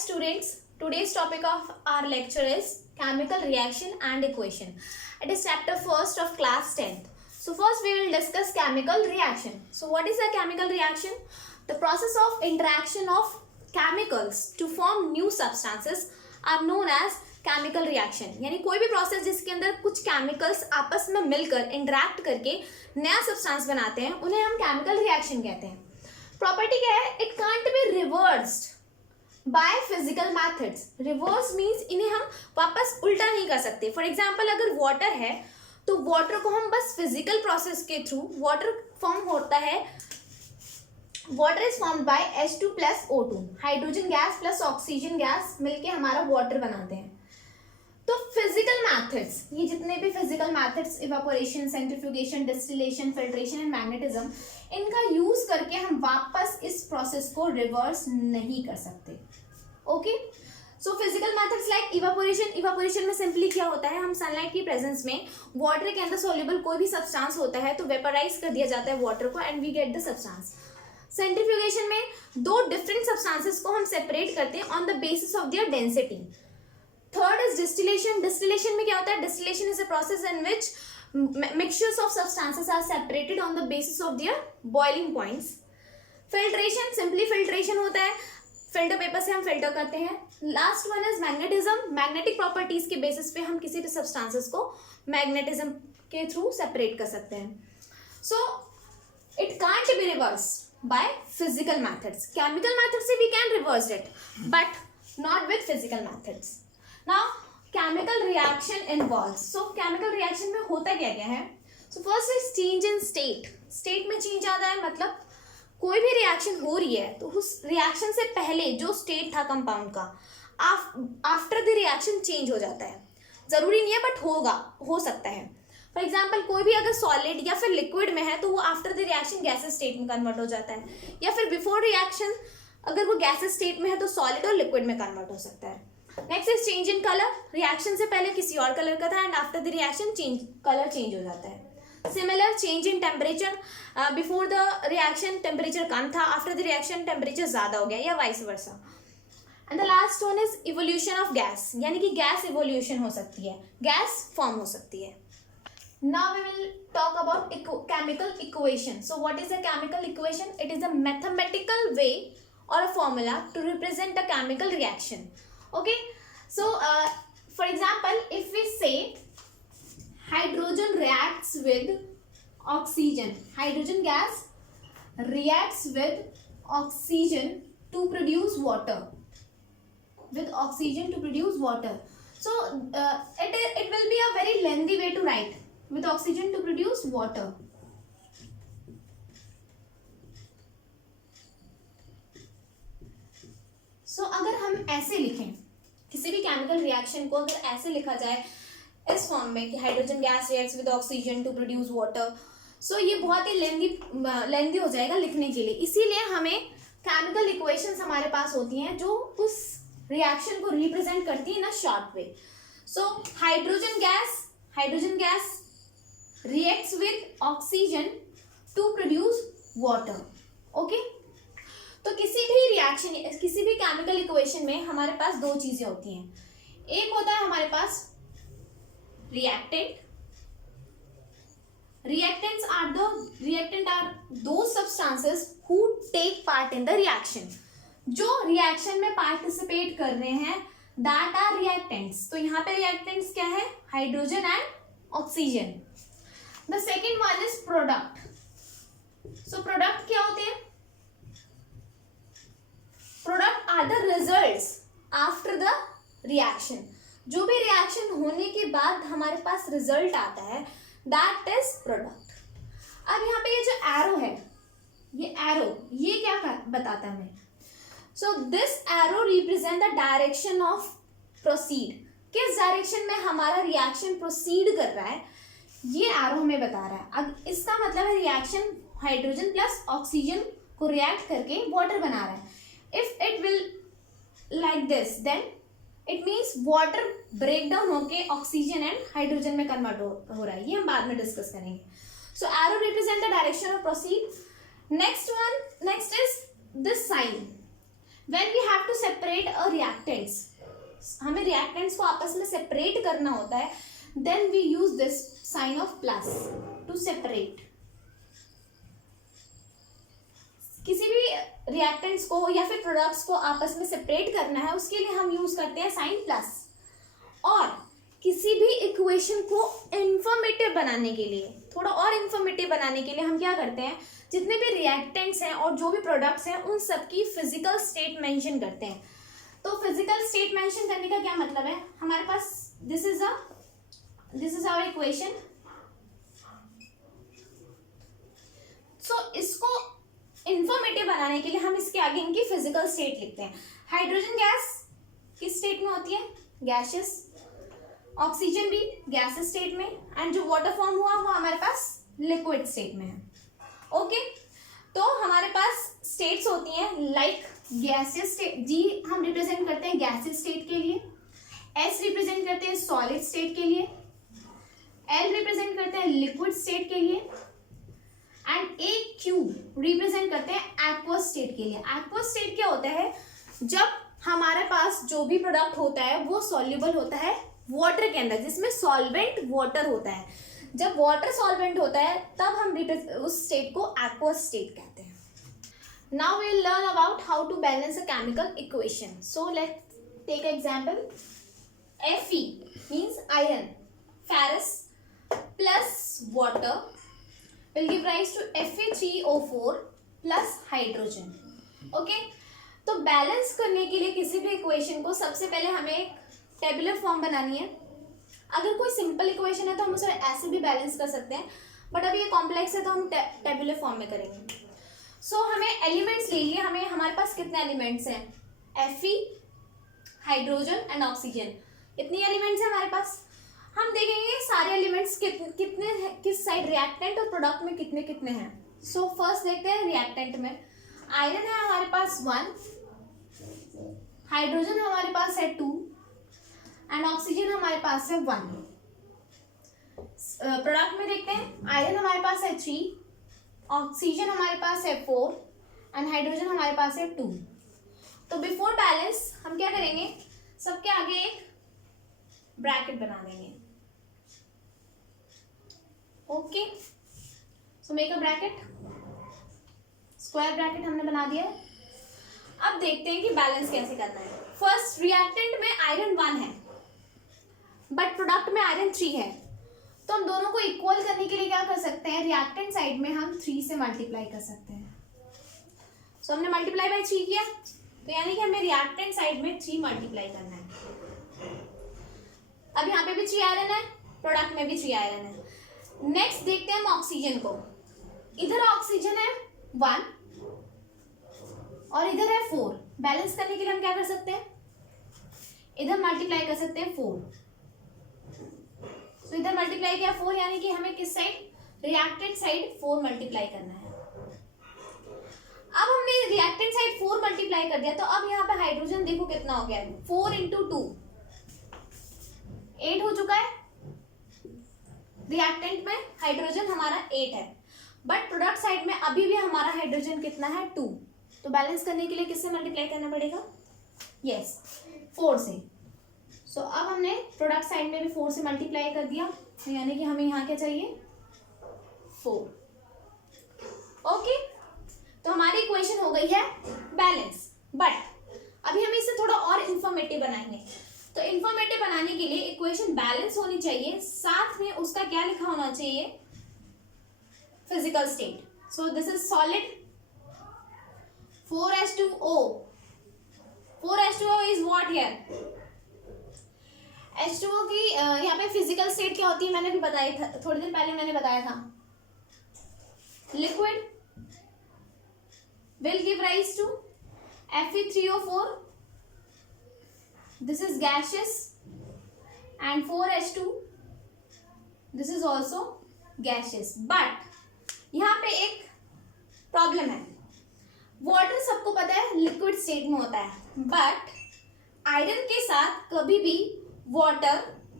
students, today's topic of our lecture is chemical reaction and equation. It is chapter 1st of class 10th. So first we will discuss chemical reaction. So what is a chemical reaction? The process of interaction of chemicals to form new substances are known as chemical reaction. यानी कोई भी process जिसके अंदर कुछ chemicals आपस में मिलकर interact करके नया सब्सटेंस बनाते हैं उन्हें हम केमिकल रिएक्शन कहते हैं. प्रॉपर्टी क्या है? It can't be reversed by physical methods. Reverse means इन्हें हम वापस उल्टा नहीं कर सकते. फॉर एग्जांपल अगर वाटर है तो वाटर को हम बस फिजिकल प्रोसेस के थ्रू वाटर फॉर्म होता है. Water is formed by H2 plus O2. Hydrogen gas plus oxygen gas मिलके हमारा वाटर बनाते हैं. तो फिजिकल मैथड्स, ये जितने भी physical methods evaporation, centrifugation, distillation, filtration and magnetism, इनका यूज करके हम वापस इस प्रोसेस को रिवर्स नहीं कर सकते. Okay, so physical methods like evaporation. Evaporation में सिंपली क्या होता है, हम सनलाइट की प्रेजेंस में वाटर के अंदर सोल्यूबल कोई भी सब्सटेंस होता है तो वेपराइज कर दिया जाता है वाटर को and we get the substance. Centrifugation में दो डिफरेंट सब्सटेंसेस को हम सेपरेट करते हैं on the basis of their density. Third is distillation. Distillation में क्या होता है? Distillation is a process in which mixtures of substances are separated on the basis of their boiling points. Filtration, simply filtration होता है, filter paper से हम filter करते हैं. Last one is magnetism. Magnetic properties के बेसिस पे हम किसी भी सब्सटेंसेस को मैग्नेटिज्म के थ्रू सेपरेट कर सकते हैं. So it can't be reverse by physical methods. Chemical methods से we can reverse it, but not with physical methods. Now, chemical reaction involves. So, chemical reaction में होता क्या क्या है? So, first is change in state. State में change आता है, मतलब कोई भी reaction हो रही है तो उस reaction से पहले जो state था compound का, after the reaction change हो जाता है. जरूरी नहीं है but होगा, हो सकता है. फॉर एग्जाम्पल कोई भी अगर सॉलिड या फिर लिक्विड में है तो वो after the reaction gases state में कन्वर्ट हो जाता है, या फिर बिफोर रिएक्शन अगर वो गैसेस स्टेट में है तो सॉलिड और लिक्विड में कन्वर्ट हो सकता है. Next is change in colour. Reaction से पहले किसी और कलर का था and after the reaction colour change हो जाता है. Similar change in temperature. Before the reaction temperature कम था, आफ्टर द रिएक्शन टेम्परेचर ज़्यादा हो गया, या vice versa. And the last one is evolution of gas. यानी कि गैस इवोल्यूशन हो सकती है, गैस फॉर्म हो सकती है. Now we will talk about chemical equation. So what is a chemical equation? It is a mathematical way or a formula to represent a chemical reaction. Okay. So for example, if we say hydrogen reacts with oxygen, hydrogen gas reacts with oxygen to produce water. With oxygen to produce water. So it will be a very lengthy way to write. With oxygen to produce water. So अगर हम ऐसे लिखें किसी भी chemical reaction को, अगर ऐसे लिखा जाए इस फॉर्म में कि hydrogen gas reacts with oxygen to produce water, so ये बहुत ही लेंदी हो जाएगा लिखने के लिए. इसीलिए हमें केमिकल इक्वेशंस हमारे पास होती हैं जो उस रिएक्शन को रिप्रेजेंट करती है in a short way. So hydrogen gas reacts with oxygen to produce water. Okay? तो किसी भी रिएक्शन, किसी भी केमिकल इक्वेशन में हमारे पास दो चीजें होती हैं. एक होता है हमारे पास रिएक्टेंट. रिएक्टेंट आर दो substances who take part in the reaction. जो रिएक्शन में पार्टिसिपेट कर रहे हैं दैट आर रिएक्टेंट्स. तो यहाँ पे रिएक्टेंट्स क्या है? Hydrogen and oxygen. The second one is product. So product क्या होते हैं? Product are the results after the reaction. जो भी reaction होने के बाद हमारे पास result आता है that is product. अब यहाँ पे ये जो arrow है, ये arrow ये क्या बताता है हमें? So this arrow represent the direction of proceed. किस डायरेक्शन में हमारा reaction proceed कर रहा है ये एरो हमें बता रहा है. अब इसका मतलब है रिएक्शन हाइड्रोजन प्लस ऑक्सीजन को रिएक्ट करके वाटर बना रहा है. If it will like this then it means water break down होके ऑक्सीजन एंड हाइड्रोजन में कन्वर्ट हो रहा है. ये हम बाद में डिस्कस करेंगे. So arrow represent the direction of proceed. Next is this sign. When we have to separate a reactants, हमें रिएक्टेंट्स को आपस में सेपरेट करना होता है, then we use this sign of plus to separate. किसी भी रिएक्टेंट्स को या फिर प्रोडक्ट्स को आपस में सेपरेट करना है, उसके लिए हम यूज करते हैं साइन प्लस। और किसी भी इक्वेशन को इंफॉर्मेटिव बनाने के लिए, थोड़ा और इंफॉर्मेटिव बनाने के लिए हम क्या करते हैं, जितने भी रिएक्टेंट्स हैं और जो भी प्रोडक्ट्स हैं उन सबकी फिजिकल स्टेट मेंशन करते हैं। तो फिजिकल स्टेट मेंशन करने का क्या मतलब है, हमारे पास दिस इज आवर इक्वेशन। सो इसको इंफॉर्मेटिव बनाने के लिए हम इसके आगे इनकी फिजिकल स्टेट लिखते हैं। हाइड्रोजन गैस किस स्टेट में होती है, गैसियस। ऑक्सीजन भी गैसियस स्टेट में, एंड जो वाटर फॉर्म हुआ वो हमारे पास लिक्विड स्टेट में है। ओके, तो हमारे पास स्टेट्स होती हैं लाइक गैसियस स्टेट, जी हम रिप्रेजेंट करते हैं गैसियस स्टेट के लिए, एस रिप्रेजेंट करते हैं सॉलिड स्टेट के लिए, एल रिप्रेजेंट करते हैं लिक्विड स्टेट के लिए, एंड ए क्यू रिप्रेजेंट करते हैं एक्वस स्टेट के लिए। एक्वस स्टेट क्या होता है, जब हमारे पास जो भी प्रोडक्ट होता है वो सॉल्युबल होता है वाटर के अंदर, जिसमें सॉल्वेंट वाटर होता है। जब वाटर सॉल्वेंट होता है तब हम उस स्टेट को एक्वस स्टेट कहते हैं। Now we will learn about how to balance a chemical equation. So let's take example. Fe means iron, ferrous plus water will give rise to Fe3O4 plus hydrogen. Okay? तो balance करने के लिए किसी भी equation को सबसे पहले हमें एक टेबुलर फॉर्म बनानी है। अगर कोई सिंपल इक्वेशन है तो हम उसे ऐसे भी बैलेंस कर सकते हैं, बट अभी ये कॉम्प्लेक्स है तो हम टेबुलर फॉर्म में करेंगे। सो हमें एलिमेंट्स ले लिए, हमारे पास कितने एलिमेंट्स हैं, Fe, हाइड्रोजन एंड ऑक्सीजन, इतनी एलिमेंट्स हैं हमारे पास। हम देखेंगे सारे एलिमेंट्स कितने किस साइड रिएक्टेंट और प्रोडक्ट में कितने कितने हैं। सो फर्स्ट देखते हैं रिएक्टेंट में। आयरन है हमारे पास 1, हाइड्रोजन हमारे पास है 2 एंड ऑक्सीजन हमारे पास है 1। प्रोडक्ट में देखते हैं, आयरन हमारे पास है 3, ऑक्सीजन हमारे पास है 4 एंड हाइड्रोजन हमारे पास है 2। तो बिफोर बैलेंस हम क्या करेंगे, सबके आगे एक ब्रैकेट बना देंगे। Okay, so make a bracket, square bracket हमने बना दिया है। अब देखते हैं कि बैलेंस कैसे करना है। फर्स्ट, रिएक्टेंट में आयरन 1 है बट प्रोडक्ट में आयरन 3 है, तो हम दोनों को इक्वल करने के लिए क्या कर सकते हैं, रिएक्टेंट साइड में हम 3 से मल्टीप्लाई कर सकते हैं। सो हमने मल्टीप्लाई बाय 3 किया, तो यानी कि हमें रिएक्टेंट साइड में 3 मल्टीप्लाई करना है। अब यहाँ पे भी 3 आयरन है, प्रोडक्ट में भी 3 आयरन है। नेक्स्ट देखते हैं हम ऑक्सीजन को। इधर ऑक्सीजन है 1 और इधर है 4। बैलेंस करने के लिए हम क्या कर सकते हैं, इधर मल्टीप्लाई कर सकते हैं 4। तो इधर मल्टीप्लाई किया 4, यानी कि हमें किस साइड, रिएक्टेंट साइड 4 मल्टीप्लाई करना है। अब हमने रिएक्टेंट साइड 4 मल्टीप्लाई कर दिया, तो अब यहाँ पे हाइड्रोजन देखो कितना हो गया है, 4 × 2 8 हो चुका है। रिएक्टेंट में हाइड्रोजन हमारा 8 है, बट प्रोडक्ट साइड में अभी भी हमारा हाइड्रोजन कितना है, 2। तो बैलेंस करने के लिए किससे मल्टीप्लाई करना पड़ेगा, यस 4 से। सो अब हमने प्रोडक्ट साइड में भी 4 से मल्टीप्लाई कर दिया, यानी कि हमें यहाँ क्या चाहिए, 4। ओके, तो हमारी इक्वेशन हो गई है बैलेंस। बट अभी हम इसे थोड़ा और इंफॉर्मेटिव बनाएंगे। तो इंफॉर्मेटिव बनाने के लिए इक्वेशन बैलेंस होनी चाहिए, साथ में उसका क्या लिखा होना चाहिए, physical state. So this is solid 4H2O। 4H2O is what here, H2O की यहाँ पे फिजिकल स्टेट क्या होती है, मैंने भी बताया था, थोड़ी देर पहले मैंने बताया था। Liquid will give rise to Fe3O4, this is gaseous, and 4H2, this is also gaseous। but यहाँ पे एक प्रॉब्लम है, वाटर सबको पता है लिक्विड स्टेट में होता है, बट आयरन के साथ कभी भी वाटर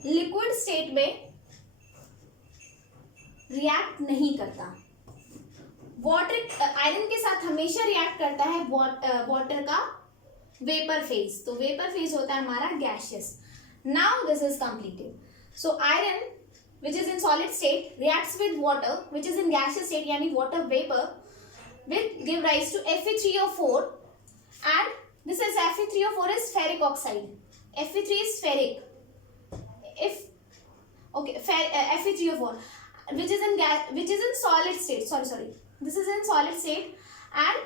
लिक्विड स्टेट में रिएक्ट नहीं करता। वाटर आयरन के साथ हमेशा रिएक्ट करता है वाटर का वेपर फेज, तो वेपर फेज होता है हमारा gaseous. Now this is completed. So iron which is in solid state reacts with water which is in gaseous state यानी water vapor will give rise to Fe3O4 and this is Fe3O4 is ferric oxide. Fe3 is ferric. If okay, Fe3O4 which is in solid state. Sorry. This is in solid state and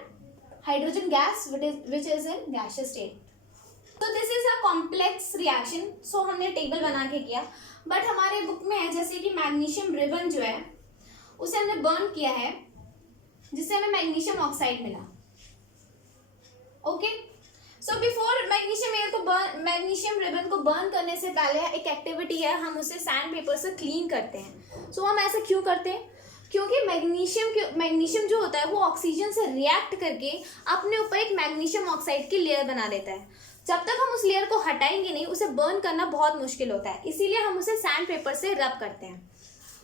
hydrogen gas which is in gaseous state. तो this is a complex reaction. So हमने table बना के किया, but हमारे book में है जैसे कि मैग्नीशियम रिबन जो है उसे हमने बर्न किया है जिससे हमें मैग्नीशियम ऑक्साइड मिला. Okay, so before magnesium ribbon को बर्न करने से पहले एक एक्टिविटी है, हम उसे सैंड पेपर से क्लीन करते हैं. सो हम ऐसा क्यों करते हैं? क्योंकि मैग्नीशियम जो होता है वो ऑक्सीजन से रिएक्ट करके अपने ऊपर एक मैग्नीशियम ऑक्साइड की लेयर बना देता है. जब तक हम उस लेयर को हटाएंगे नहीं उसे बर्न करना बहुत मुश्किल होता है, इसीलिए हम उसे सैंड पेपर से रब करते हैं.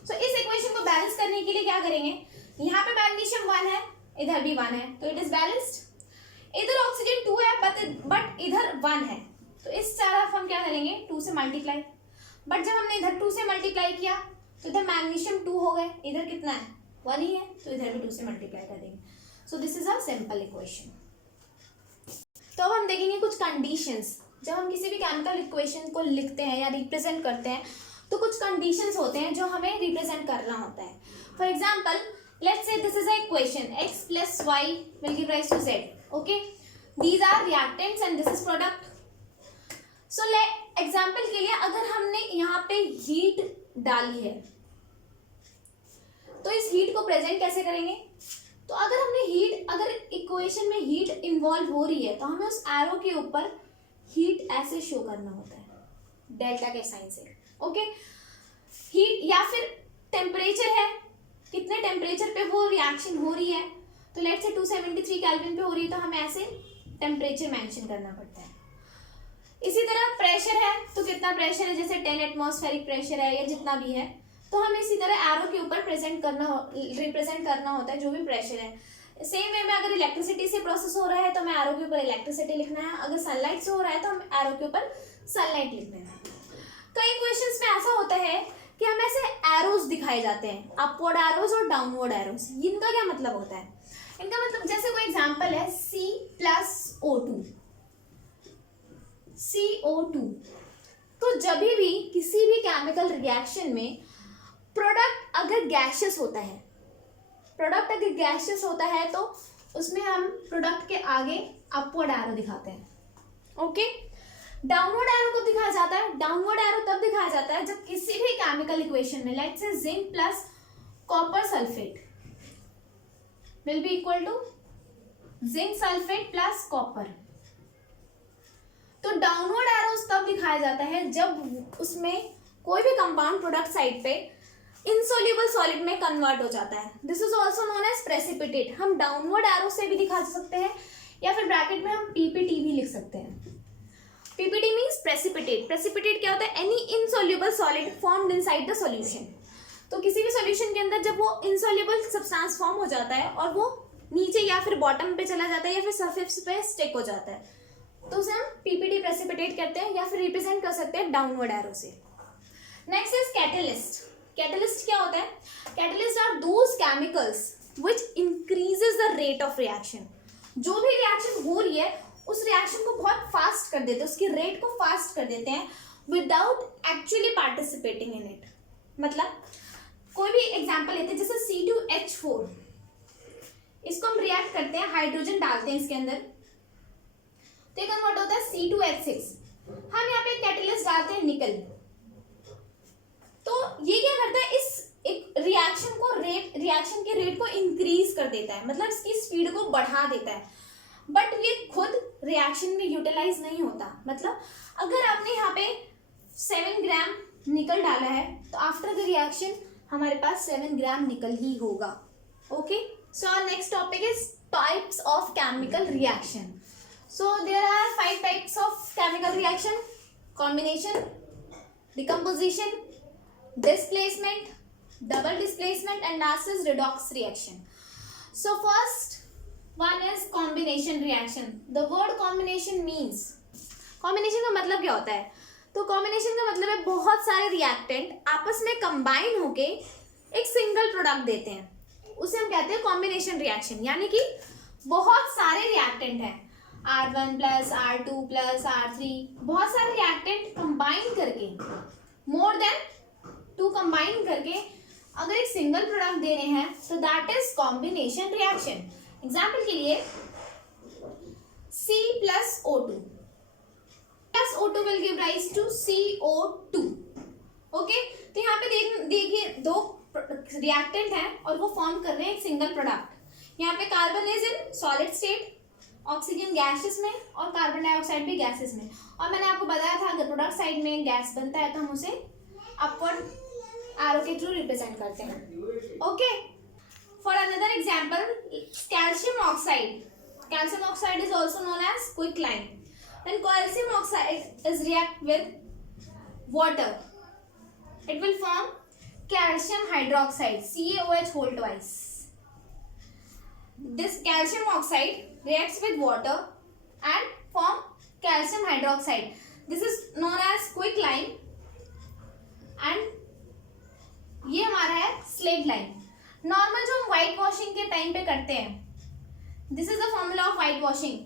सो इस इक्वेशन को बैलेंस करने के लिए क्या करेंगे, यहाँ पे मैग्नीशियम 1 है, इधर भी 1 है, तो इट इज बैलेंस्ड. इधर ऑक्सीजन 2 है बट इधर 1 है, तो इस तरफ हम क्या करेंगे 2 से मल्टीप्लाई. बट जब हमने इधर 2 से मल्टीप्लाई किया तो इधर मैग्नीशियम 2 हो गए, इधर कितना है 1 ही है, तो इधर भी 2 से मल्टीप्लाई कर देंगे. सो this is a simple equation. तो अब हम देखेंगे कुछ कंडीशंस. जब हम किसी भी केमिकल इक्वेशन को लिखते हैं या रिप्रेजेंट करते हैं तो कुछ कंडीशंस होते हैं जो हमें रिप्रेजेंट करना होता है. For example let's say this is a equation x + y will give rise to z. Okay, these are reactants and this is product. So example के लिए अगर हमने यहाँ पे हीट डाली है तो इस हीट को प्रेजेंट कैसे करेंगे? तो अगर इक्वेशन में हीट इन्वॉल्व हो रही है तो हमें उस एरो के ऊपर हीट ऐसे शो करना होता है डेल्टा के साइन से. ओके, हीट या फिर टेम्परेचर है, कितने टेम्परेचर पे वो रिएक्शन हो रही है, तो लेट्स से 273 केल्विन पे हो रही है तो हमें ऐसे टेम्परेचर मेंशन करना पड़ता है. इसी तरह प्रेशर है, तो कितना प्रेशर है, जैसे 10 एटमॉस्फेरिक प्रेशर है या जितना भी है, तो हमें इसी तरह एरो के ऊपर रिप्रेजेंट करना होता है जो भी प्रेशर है. सेम वे में अगर इलेक्ट्रिसिटी से प्रोसेस हो रहा है तो हमें एरो के ऊपर इलेक्ट्रिसिटी लिखना है, अगर सनलाइट से हो रहा है तो हम एरो के ऊपर सनलाइट लिखना है. कई क्वेश्चंस में ऐसा होता है कि हमें ऐसे एरोज दिखाए जाते हैं, अपवर्ड एरोज और डाउनवर्ड एरोज. इनका क्या मतलब होता है? इनका मतलब जैसे कोई एग्जांपल है CO2. तो जब भी किसी भी केमिकल रिएक्शन में प्रोडक्ट अगर गैशियस होता है तो उसमें हम प्रोडक्ट के आगे अपवर्ड एरो दिखाते हैं. ओके, डाउनवर्ड एरो को दिखाया जाता है. डाउनवर्ड एरो तब दिखाया जाता है जब किसी भी केमिकल इक्वेशन में let's say zinc plus copper sulphate will be equal to zinc sulphate plus copper. तो डाउनवर्ड एरोस तब दिखाया जाता है जब उसमें कोई भी कंपाउंड प्रोडक्ट साइड पे इनसोल्यूबल सॉलिड में कन्वर्ट हो जाता है. This is also known as precipitate. हम डाउनवर्ड एरो से भी दिखा सकते हैं या फिर ब्रैकेट में हम पीपीटी भी लिख सकते हैं. PPT means precipitate. प्रेसिपिटेट क्या होता है? Any insoluble solid formed inside the solution. तो किसी भी सॉल्यूशन के अंदर जब वो इनसोल्यूबल सब्सटेंस फॉर्म हो जाता है और वो नीचे या फिर बॉटम पे चला जाता है या फिर सरफेस पे स्टिक हो जाता है तो उसे हम पीपीटी प्रेसिपिटेट करते हैं या फिर रिप्रेजेंट कर सकते हैं डाउनवर्ड एरो से. Next is catalyst. कैटलिस्ट क्या होता है? Catalyst are those chemicals which increases the rate of reaction. जो भी रिएक्शन हो रही है उस रिएक्शन को बहुत फास्ट कर देते हैं, उसकी रेट को फास्ट कर देते हैं without actually participating in it. मतलब कोई भी एग्जांपल लेते हैं जैसे C2H4, इसको हम रिएक्ट करते हैं, हाइड्रोजन डालते हैं इसके अंदर तो कन्वर्ट होता है C2H6. हम यहाँ पे कैटलिस्ट डालते हैं निकल. तो ये क्या करता है? इस एक रिएक्शन के रेट को इंक्रीज कर देता है, मतलब इसकी स्पीड को बढ़ा देता है. बट ये खुद रिएक्शन में यूटिलाइज नहीं होता. मतलब अगर आपने यहाँ पे 7 ग्राम निकल डाला है तो आफ्टर द रिएक्शन हमारे पास 7 ग्राम निकल ही होगा. Okay, so our next topic is types of chemical reaction. So there are 5 types of chemical reaction: combination, decomposition, displacement, double displacement, and last is redox reaction. So first One is combination reaction. The word combination means, combination का मतलब क्या होता है? तो combination का मतलब है बहुत सारे रिएक्टेंट आपस में कंबाइन होके एक सिंगल प्रोडक्ट देते हैं, उसे हम कहते हैं कॉम्बिनेशन रिएक्शन। यानी कि बहुत सारे रिएक्टेंट हैं, R1 plus R2 plus R3, बहुत सारे रिएक्टेंट कंबाइन करके, मोर देन 2 कंबाइन करके अगर एक सिंगल प्रोडक्ट दे रहे हैं तो that is combination reaction. Example के लिए C plus O2 plus O2 will give rise to CO2। Okay, तो यहाँ पे देखिए दो रिएक्टेंट हैं और वो फॉर्म कर रहे हैं एक सिंगल प्रोडक्ट। यहाँ पे carbon is in solid state, oxygen gases में और कार्बन डाइऑक्साइड भी गैसेस में। और मैंने आपको बताया था अगर प्रोडक्ट साइड में गैस बनता है तो हम उसे अपवर्ड एरो के थ्रू रिप्रेजेंट करते हैं। Okay, for another example calcium oxide. Calcium oxide is also known as quicklime. When calcium oxide is react with water, it will form calcium hydroxide, CaOH whole twice. This calcium oxide reacts with water and form calcium hydroxide. This is known as quicklime and ये हमारा है slaked lime. Normal जो हम white washing के time पे करते हैं, this is the formula of white washing.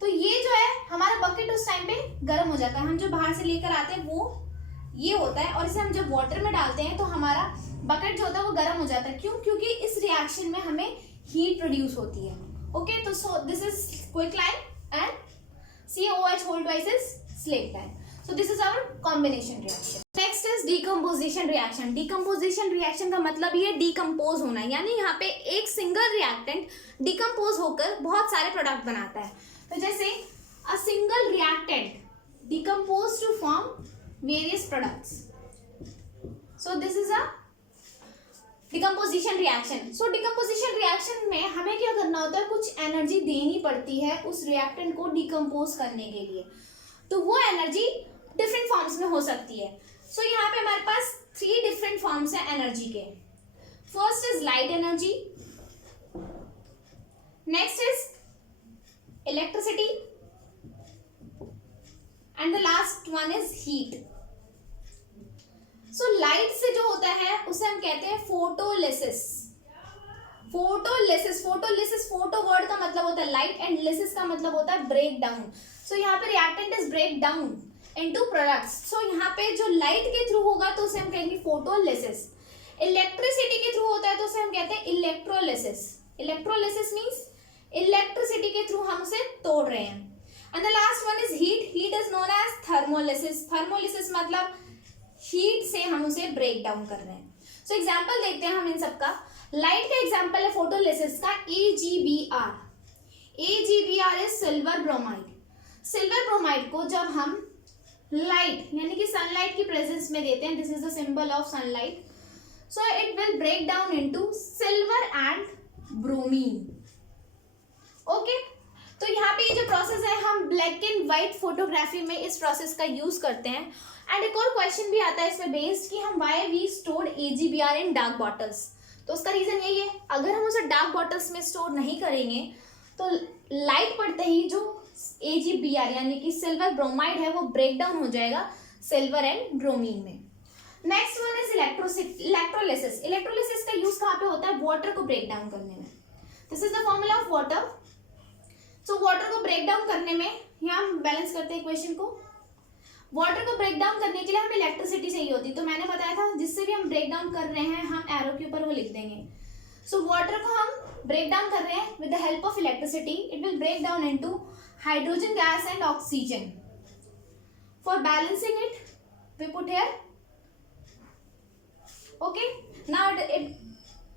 तो ये जो है हमारा बकेट उस टाइम पे गर्म हो जाता है, हम जो बाहर से लेकर आते हैं वो ये होता है, और इसे हम जब वाटर में डालते हैं तो हमारा बकेट जो होता है वो गर्म हो जाता है। क्यों? क्योंकि इस रिएक्शन में हमें हीट प्रोड्यूस होती है। ओके, तो so this is quicklime and CaOH whole twice is slaked lime. So this is our combination reaction. Next is decomposition reaction. Decomposition reaction का मतलब ये डिकम्पोज होना, यानी यहाँ पे एक सिंगल रिएक्टेंट डिकम्पोज होकर बहुत सारे प्रोडक्ट बनाता है। तो जैसे a single reactant decompose to form various products. So this is a decomposition reaction. So decomposition reaction में हमें क्या करना होता है, कुछ एनर्जी देनी पड़ती है उस रिएक्टेंट को डिकम्पोज करने के लिए। तो वो एनर्जी डिफरेंट फॉर्म्स में हो सकती है। सो यहाँ पे हमारे पास 3 डिफरेंट फॉर्म्स हैं एनर्जी के। First is light energy, next is electricity and the last one is heat. So light से जो होता है उसे हम कहते हैं फोटोलिसिस। फोटोलिसिस फोटो वर्ड का मतलब होता है लाइट एंड लिसिस का मतलब होता है ब्रेक डाउन। सो यहाँ पे reactant is break down into products. So यहाँ पे जो लाइट के थ्रू होगा तो उसे हम कहेंगे फोटोलिसिस। इलेक्ट्रिसिटी के थ्रू होता है तो उसे हम कहते हैं इलेक्ट्रोलिसिस। इलेक्ट्रोलिसिस मीन्स इलेक्ट्रिसिटी के थ्रू हम उसे तोड़ रहे हैं। And the last one is heat. Heat is known as thermolysis. Thermolysis मतलब हीट से हम उसे ब्रेक डाउन कर रहे हैं। सो एग्जाम्पल देखते हैं हम इन सबका। लाइट का एग्जाम्पल है फोटोलिसिस का AgBr। AgBr is silver bromide. Silver bromide को जब हम लाइट यानी कि सनलाइट की प्रेजेंस में देते हैं, this is the symbol of sunlight, so it will break down into silver and bromine. Okay, तो यहाँ पे ये जो प्रोसेस है हम ब्लैक एंड व्हाइट फोटोग्राफी में इस प्रोसेस का यूज करते हैं। एंड एक और क्वेश्चन भी आता है इसमें बेस्ड कि हम why we stored AgBr in dark bottles. तो उसका रीजन यही है, अगर हम उसे डार्क बॉटल्स में स्टोर नहीं करेंगे तो लाइट पड़ते ही जो AgBr यानी कि सिल्वर ब्रोमाइड है वो ब्रेक डाउन हो जाएगा सिल्वर एंड ब्रोमीन में। Next one is electrolysis. Electrolysis का यूज कहाँ पे होता है? वाटर को ब्रेक डाउन करने में। This is the formula of water. So water को ब्रेक डाउन करने में, यहाँ हम बैलेंस करते हैं इक्वेशन को, वाटर को ब्रेक डाउन करने के लिए हमें इलेक्ट्रिसिटी चाहिए होती है। तो मैंने बताया था जिससे भी हम ब्रेक डाउन कर रहे हैं हम एरो के ऊपर वो लिख देंगे। सो वाटर को हम ब्रेक डाउन कर रहे हैं with the help of electricity. It will break down into hydrogen gas and oxygen. For balancing it we put here, okay, now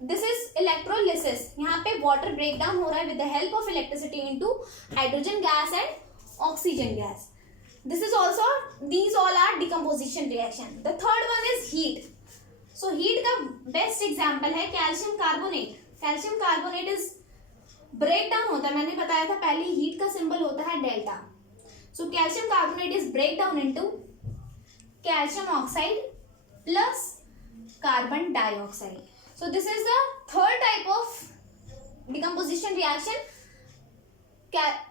this is electrolysis. यहाँ पे वाटर ब्रेक डाउन हो रहा है with the help of electricity into hydrogen gas and oxygen gas. This is also, these all are decomposition reaction. The third one is heat. So heat का best example है calcium carbonate. Calcium carbonate is break down होता है, मैंने बताया था पहले heat का symbol होता है delta. So calcium carbonate is break down into calcium oxide plus carbon dioxide. So this is the third type of decomposition reaction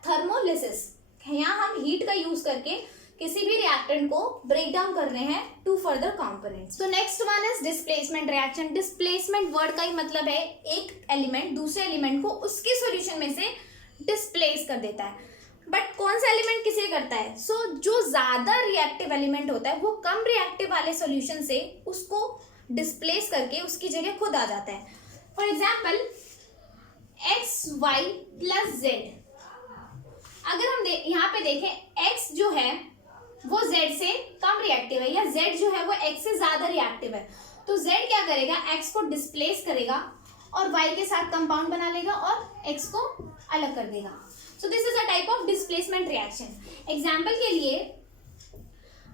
thermolysis, यहाँ हम हीट का यूज करके किसी भी रिएक्टेंट को ब्रेक डाउन कर रहे हैं टू फर्दर कंपोनेंट्स। तो next one is displacement reaction. Displacement word का ही मतलब है एक एलिमेंट दूसरे एलिमेंट को उसके सॉल्यूशन में से डिस्प्लेस कर देता है। बट कौन सा एलिमेंट किसे करता है? जो ज्यादा रिएक्टिव एलिमेंट होता है वो कम रिएक्टिव वाले सॉल्यूशन से उसको डिस्प्लेस करके उसकी जगह खुद आ जाता है। For example XY plus Z, अगर हम यहाँ पे देखें x जो है वो Z से कम रिएक्टिव है या Z जो है वो x से ज्यादा रिएक्टिव है, तो Z क्या करेगा? x को डिस्प्लेस करेगा और y के साथ कंपाउंड बना लेगा और x को अलग कर देगा। सो this is a type of displacement reaction. Example के लिए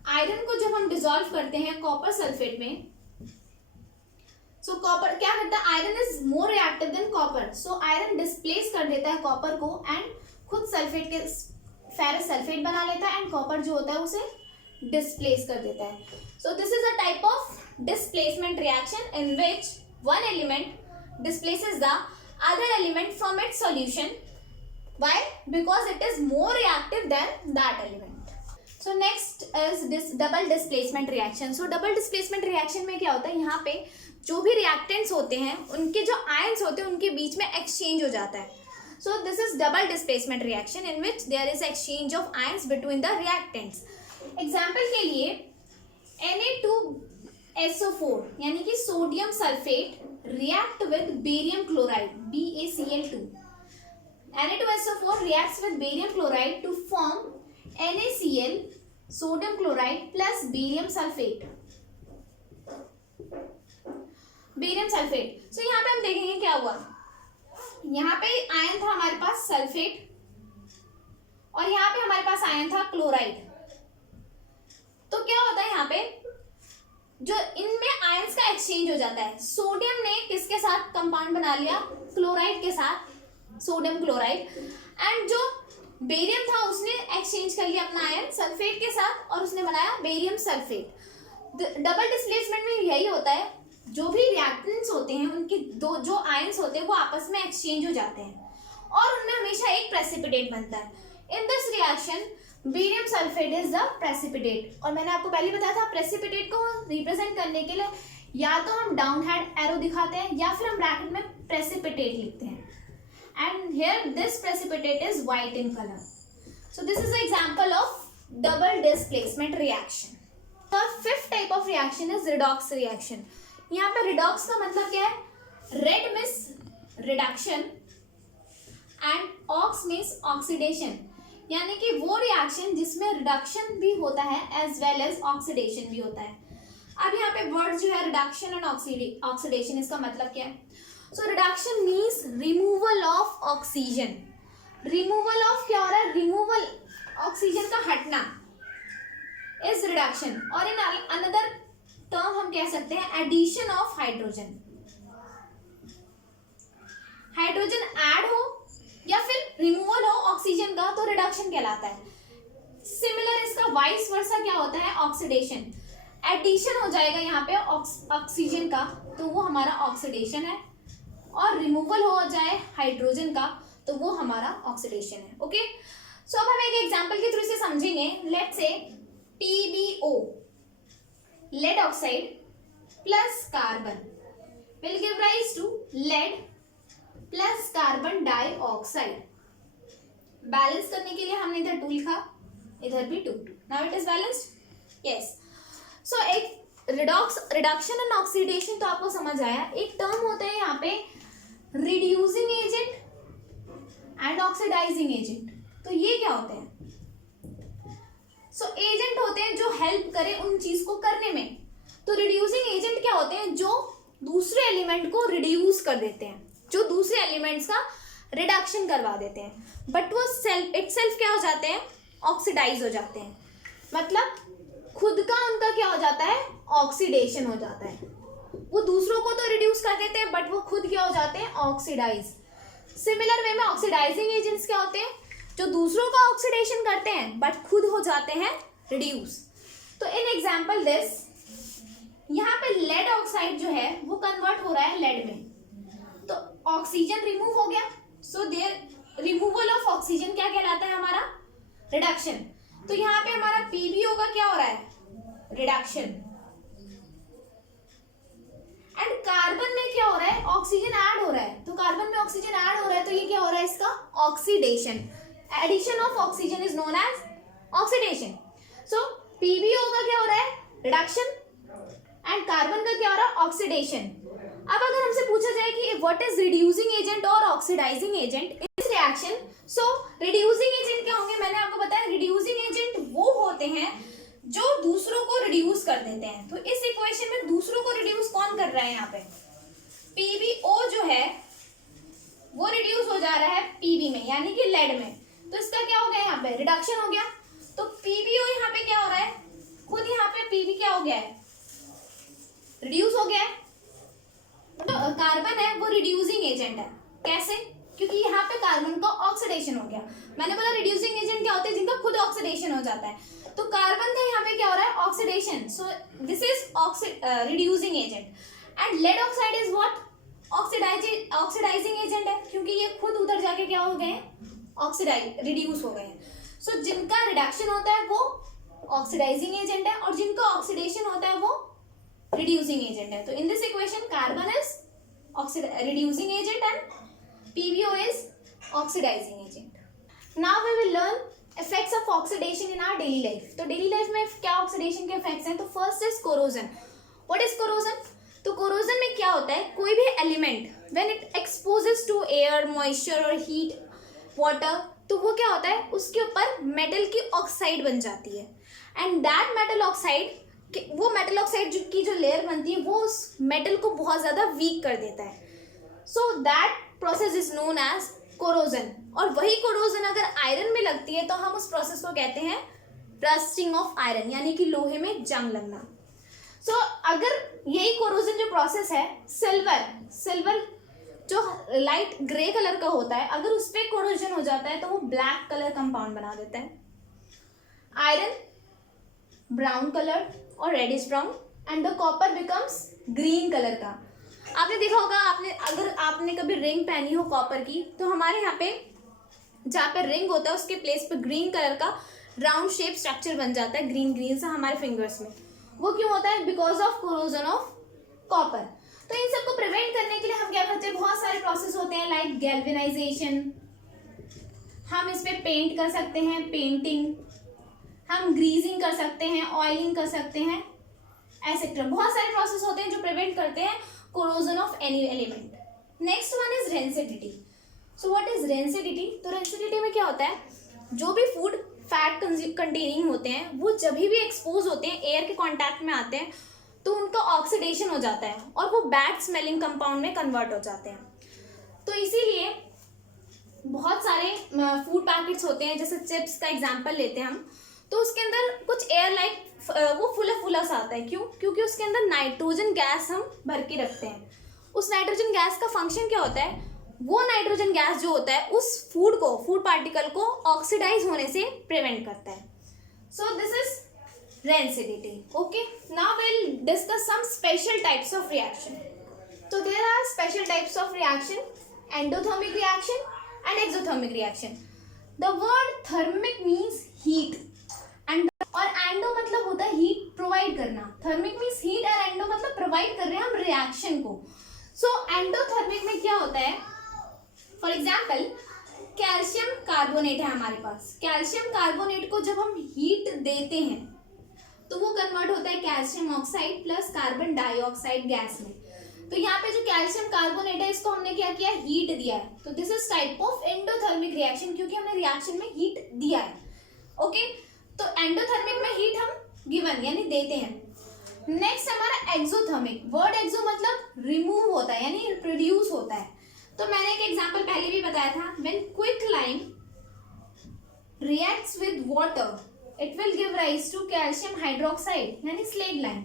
आयरन को जब हम डिसॉल्व करते हैं कॉपर सल्फेट में, सो कॉपर क्या करता है? Iron is more reactive than copper, so iron displace कर देता है कॉपर को एंड खुद सल्फेट के फेरस सल्फेट बना लेता है एंड कॉपर जो होता है उसे डिस्प्लेस कर देता है। So this is a type of displacement reaction in which one element displaces the other element from its solution. Why? Because it is more reactive than that element. So next is this double displacement reaction. So double displacement reaction में क्या होता है? यहाँ पे जो भी reactants होते हैं उनके जो ions होते हैं उनके बीच में exchange हो जाता है. So this is double displacement reaction in which there is exchange of ions between the reactants. Example के लिए Na2SO4 यानी कि sodium sulphate react with barium chloride BaCl2. Na2SO4 reacts with barium chloride to form NaCl sodium chloride plus barium sulfate. Barium sulfate. So यहाँ पे हम देखेंगे क्या हुआ. यहाँ पे आयन था हमारे पास सल्फेट और यहाँ पे हमारे पास आयन था क्लोराइड. तो क्या होता है यहाँ पे जो इनमें आयंस का एक्सचेंज हो जाता है. सोडियम ने किसके साथ कंपाउंड बना लिया? क्लोराइड के साथ, सोडियम क्लोराइड. एंड जो बेरियम था उसने एक्सचेंज कर लिया अपना आयन सल्फेट के साथ और उसने बनाया बेरियम सल्फेट. डबल डिस्प्लेसमेंट में यही होता है, जो भी रिएक्टेंट्स होते हैं उनके दो जो आयंस होते हैं वो आपस में एक्सचेंज हो जाते हैं और उनमें हमेशा एक प्रेसिपिटेट बनता है. इन this reaction barium sulphate is the precipitate. और मैंने आपको पहले बताया था प्रेसिपिटेट को रिप्रेजेंट करने के लिए या तो हम डाउन हेड एरो दिखाते हैं या फिर हम ब्रैकेट में प्रेसिपिटेट लिखते हैं. And here this precipitate is white in colour. So this is example of double displacement reaction. The fifth type of reaction is redox reaction. यहाँ पे रिडॉक्स का मतलब क्या है? Red means reduction and ox means oxidation, यानी कि वो reaction जिसमें रिडक्शन भी होता है एज वेल एज ऑक्सीडेशन भी होता है. अब यहाँ पे वर्ड जो है रिडक्शन एंड ऑक्सीडेशन, इसका मतलब क्या है? So reduction means removal of oxygen. Removal of क्या हो रहा है? रिमूवल ऑक्सीजन का हटना इज रिडक्शन. और इन अनदर टर्म हम कह सकते हैं addition of hydrogen. Hydrogen add हो या फिर रिमूवल हो ऑक्सीजन का तो रिडक्शन कहलाता है. सिमिलर इसका वाइस वर्सा क्या होता है? ऑक्सीडेशन. एडिशन हो जाएगा यहाँ पे ऑक्सीजन का तो वो हमारा ऑक्सीडेशन है और रिमूवल हो जाए हाइड्रोजन का तो वो हमारा ऑक्सीडेशन है. ओके, सो अब हम एक एग्जांपल के थ्रू से समझेंगे. Let's say TbO lead oxide plus carbon will give rise to lead plus carbon dioxide. Balance करने के लिए हमने इधर 2 लिखा, इधर भी 2. Now it is balanced. Yes. So एक रिडक्शन एंड ऑक्सीडेशन तो आपको समझ आया. एक टर्म होता है यहाँ पे reducing agent and oxidizing agent. तो ये क्या होते हैं? सो एजेंट होते हैं जो हेल्प करे उन चीज को करने में. तो रिड्यूसिंग एजेंट क्या होते हैं? जो दूसरे एलिमेंट को रिड्यूस कर देते हैं, जो दूसरे एलिमेंट्स का रिडक्शन करवा देते हैं. बट वो इटसेल्फ क्या हो जाते हैं? ऑक्सीडाइज हो जाते हैं. मतलब खुद का उनका क्या हो जाता है? ऑक्सीडेशन हो जाता है. वो दूसरों को तो रिड्यूस कर देते हैं बट वो खुद क्या हो जाते हैं? ऑक्सीडाइज. सिमिलर वे में ऑक्सीडाइजिंग एजेंट्स क्या होते हैं? जो दूसरों का ऑक्सीडेशन करते हैं बट खुद हो जाते हैं रिड्यूस. तो इन एग्जांपल दिस, यहाँ पे लेड ऑक्साइड जो है वो कन्वर्ट हो रहा है लेड में, तो ऑक्सीजन रिमूव हो गया. So their removal of oxygen क्या कहलाता है हमारा? रिडक्शन। तो यहाँ पे हमारा पीबीओ का क्या हो रहा है? रिडक्शन। एंड कार्बन में क्या हो रहा है? ऑक्सीजन ऐड हो रहा है। तो कार्बन में ऑक्सीजन ऐड हो रहा है तो ये क्या हो रहा है इसका? Oxidation. Addition of oxygen is known as oxidation. So PbO का क्या हो रहा है? रिडक्शन। एंड कार्बन का क्या हो रहा है? ऑक्सीडेशन। अब अगर हमसे पूछा जाए कि व्हाट इज रिड्यूसिंग एजेंट और oxidizing agent in this reaction, so reducing agent क्या होंगे? मैंने आपको बताया रिड्यूसिंग एजेंट वो होते हैं जो दूसरों को रिड्यूस कर देते हैं। तो इस इक्वेशन में दूसरों को रिड्यूस कौन कर रहा है? यहाँ पे पीबीओ जो है वो रिड्यूस हो जा रहा है पीबी में, यानी कि लेड में। तो इसका क्या हो गया? यहाँ पे रिडक्शन हो गया। तो पीबीओ यहाँ पे क्या हो रहा है? खुद यहाँ पे पीबी क्या हो गया है? रिड्यूस हो गया है। तो कार्बन है वो रिड्यूसिंग एजेंट है। कैसे? क्योंकि यहाँ पे कार्बन का ऑक्सीडेशन हो गया। मैंने बोला रिड्यूसिंग एजेंट क्या होते हैं? जिनका खुद ऑक्सीडेशन हो जाता है। तो कार्बन का यहाँ पे क्या हो रहा है? Oxidation. So this is reducing agent. And lead oxide is what? Oxidizing agent है, क्योंकि ये खुद उधर जाके क्या हो गए? रिड्यूस हो गए हैं। सो जिनका रिडक्शन होता है वो ऑक्सीडाइजिंग एजेंट है और जिनका ऑक्सीडेशन होता है वो रिड्यूसिंग एजेंट है। तो in this equation carbon is reducing agent and PbO is oxidising agent. Now we will learn effects of oxidation in our daily life. तो डेली लाइफ में क्या ऑक्सीडेशन के इफेक्ट्स हैं? तो first is corrosion. What is corrosion? तो corrosion में क्या होता है? कोई भी element when it exposes to air, moisture और हीट, वाटर, तो वो क्या होता है? उसके ऊपर मेटल की ऑक्साइड बन जाती है। एंड दैट मेटल ऑक्साइड, वो मेटल ऑक्साइड की जो लेयर बनती है वो उस मेटल को बहुत ज्यादा वीक कर देता है। So that process is known as corrosion. और वही कोरोजन अगर आयरन में लगती है तो हम उस प्रोसेस को कहते हैं रस्टिंग ऑफ आयरन, यानी कि लोहे में जंग लगना। सो अगर यही कोरोजन जो प्रोसेस है, सिल्वर जो लाइट ग्रे कलर का होता है, अगर उस पर कोरोजन हो जाता है तो वो ब्लैक कलर कंपाउंड बना देता है। आयरन ब्राउन कलर और reddish brown and the copper becomes green colour का। आपने देखा होगा, अगर आपने कभी रिंग पहनी हो कॉपर की, तो हमारे यहाँ पे जहाँ पे रिंग होता है उसके प्लेस पे ग्रीन कलर का राउंड शेप स्ट्रक्चर बन जाता है, ग्रीन सा हमारे फिंगर्स में। वो क्यों होता है? Because of corrosion of copper. तो इन सबको प्रिवेंट करने के लिए हम क्या करते हैं? बहुत सारे प्रोसेस होते हैं लाइक गैल्वेनाइजेशन, हम इस पे पेंट कर सकते हैं, पेंटिंग, हम ग्रीजिंग कर सकते हैं, ऑयलिंग कर सकते हैं, एटसेट्रा। बहुत सारे प्रोसेस होते हैं जो प्रिवेंट करते हैं corrosion of any element. Next one is rancidity. So what is rancidity? तो रेंसिडिटी में क्या होता है? जो भी फूड फैट कंटेनिंग होते हैं वो जब भी एक्सपोज होते हैं, एयर के कांटेक्ट में आते हैं, तो उनका ऑक्सीडेशन हो जाता है और वो बैड स्मेलिंग कंपाउंड में कन्वर्ट हो जाते हैं। तो इसीलिए बहुत सारे फूड पैकेट्स होते हैं, जैसे चिप्स का एग्जांपल लेते हैं हम, तो उसके अंदर कुछ एयर लाइक वो फुला सा आता है। क्यों? क्योंकि उसके अंदर नाइट्रोजन गैस हम भर के रखते हैं। उस नाइट्रोजन गैस का फंक्शन क्या होता है? वो नाइट्रोजन गैस जो होता है उस फूड पार्टिकल को ऑक्सीडाइज होने से प्रिवेंट करता है। So this is rancidity. Okay, now will discuss some special types of reaction. तो there are special types of reaction, endothermic reaction and exothermic reaction. The word thermic means heat and और endo मतलब होता है heat provide करना। Thermic means heat और endo मतलब provide कर रहे हैं हम रिएक्शन को। सो एंडोथर्मिक में क्या होता है? फॉर एग्जाम्पल कैल्शियम कार्बोनेट है हमारे पास। कैल्शियम कार्बोनेट को जब हम हीट देते हैं तो वो कन्वर्ट होता है calcium oxide plus carbon dioxide gas में। तो यहाँ पे जो कैल्शियम कार्बोनेट है इसको हमने क्या किया? हीट दिया है। तो this is type of endothermic reaction, क्योंकि हमने रिएक्शन में हीट दिया है। ओके, तो एंडोथर्मिक में हीट हम गिवन यानी देते हैं। नेक्स्ट हमारा एक्सोथर्मिक। वर्ड एक्सो मतलब रिमूव होता है यानी प्रोड्यूस होता है। तो मैंने एक एग्जांपल पहले भी बताया था, when quicklime reacts with water it will give rise to calcium hydroxide यानी स्लेग लाइम,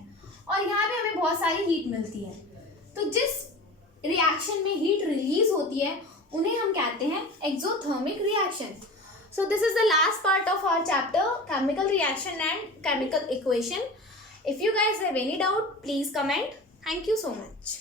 और यहाँ पे हमें बहुत सारी हीट मिलती है। तो जिस रिएक्शन में हीट रिलीज होती है उन्हें हम कहते हैं exothermic reaction. So this is the last part of our chapter, chemical reaction and chemical equation. If you guys have any doubt, please comment. Thank you so much.